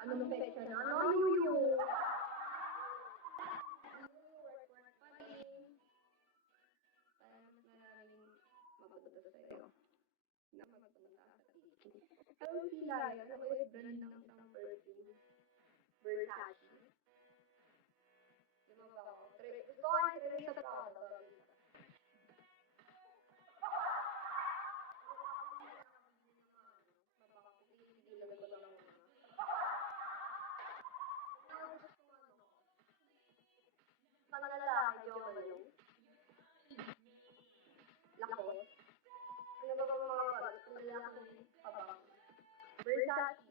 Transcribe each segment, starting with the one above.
Ano mo pecha na? Ano yung? Para mas maraming mabuto sa'yo. Na magpumataas sa tingin. Pero sila yun, ano ulit brand ng isang perfume? Versace. Di ba ba ako? Gusto ko kasi Teresa Prada. Panlalaki, Joe Malone. Lakos. Ano ba bang mga panlalaki pabang? Versace.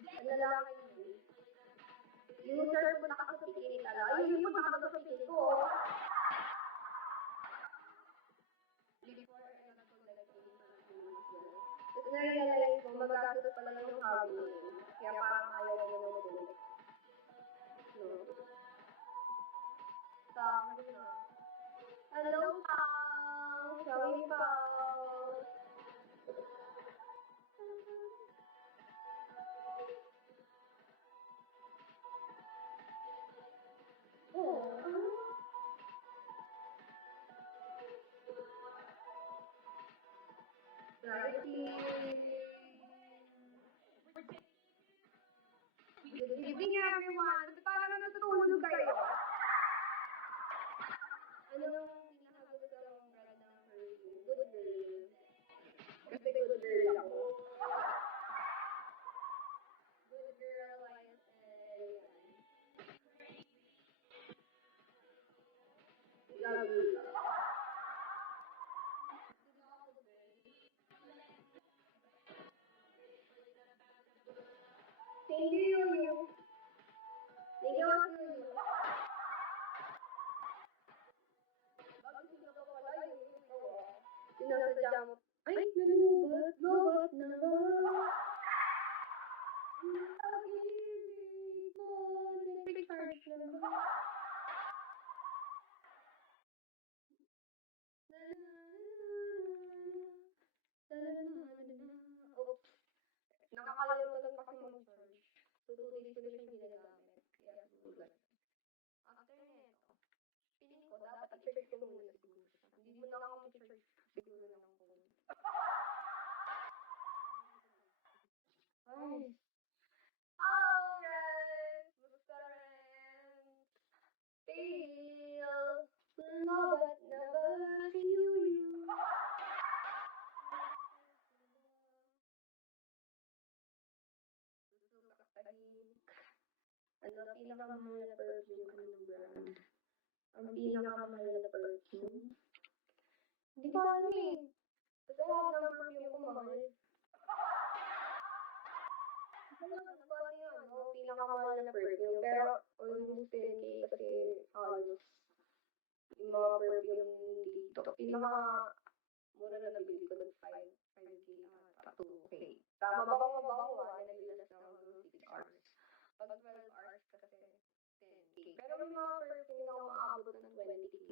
Panlalaki yun. Yung search mo nakasapikit ala. Ay, yun yung nakasapikit ko. Before I got collecting tapos na-realize mo, magastos pala yung hobby yun. Kaya parang ayaw mo na mag-collect. No? Sa akin na. Hello, Pao! Sorry, Pao! Good evening, everyone! Ba't parang natutulog kayo? Anong pinakagusto mong brand ng perfume? Good girl. Kasi good girl ako. Good girl, YSL. Love you. Thank you, Yuyu. Thank you, Yuyu. Sinasadya mo. Ay, nalubat. Lobat na ba? Pag-ibig mo, nag-recharge na ba? Oops. Nakakalimutan kasi mag-charge. So, 2 days ko na siya ginagamit. Kaya, sugat. After neto, piling ko, dapat i-charge ko muna siguro siya. Hindi mo na ako i-charge siguro ng phone. Ay. Alright. Basta rin. Feel. Lobat na ba si Yuyu? Ano pinakamahal na perfume? Anong brand? Ang pinakamahal na perfume? Hindi ko alam eh. Kasi lahat ng perfume ko mahal. Ano ba yung pinakamahal na perfume? Pero almost 10K kasi halos yung mga perfume dito. Mura na nabili ko ng 5K ata 2K. Tama ba bang mabango nalilas na ako 6 hours. Pag 12 hours kasi 10K. Pero may mga perfume na umaabot ng 20K.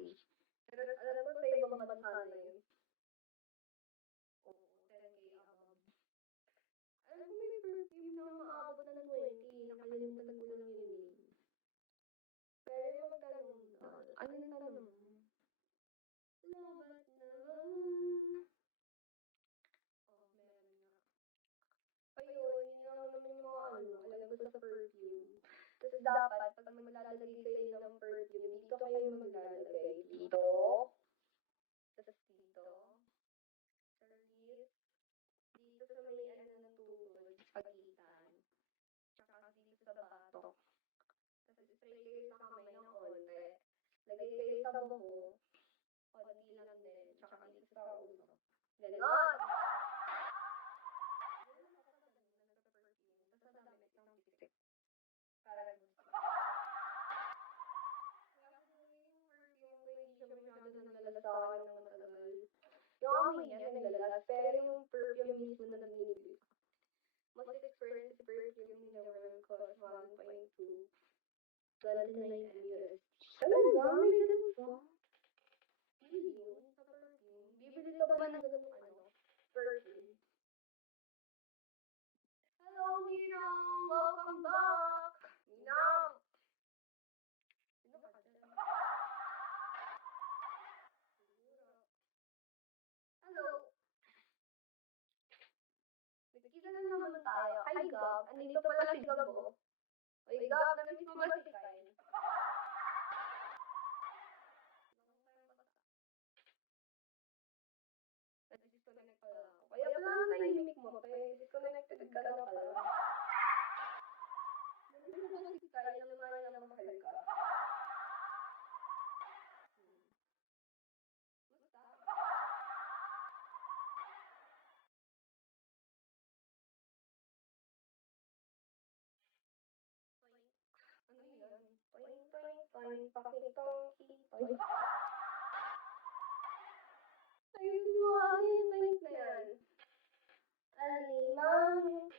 Pero alam ko sa ibang bansa na yun. Oo, 10K above. Alam ko may perfume na umaabot ng 20. Nakalimutan ko lang yun eh. Pero yung magtanong doon, ano yung tanong mo? Lobat na ba? Oh, meron nga. Ayun, yun lang naman yung mga alam ko sa perfume. Tapos dapat, pag maglalagay kayo ng perfume, dito kayo maglalagay. Dito. Tapos dito. Sa wrist. Dito sa may ng tuhod. Pagitan. Tsaka dito sa batok. Tapos spray kayo sa kamay ng konti. Lagay kayo sa buho. Konti lang din. Tsaka dito sa ulo. Ganon! Tapos sa damit ng pisik. Para gusto. Yung hindi siya masyado nalalas sa akin ng matagal. Yung amoy niya nalalas, pero yung perfume mismo na binibili ko. Most expensive perfume in the world cost 1.2. 29 USD. Talaga? May ganun ba? Million sa perfume? Bibili ka ba ng ganun perfume? Hello, Mira! Welcome back! may pakitang ipay. Ayun mo, ano yung bait na yan? Alimang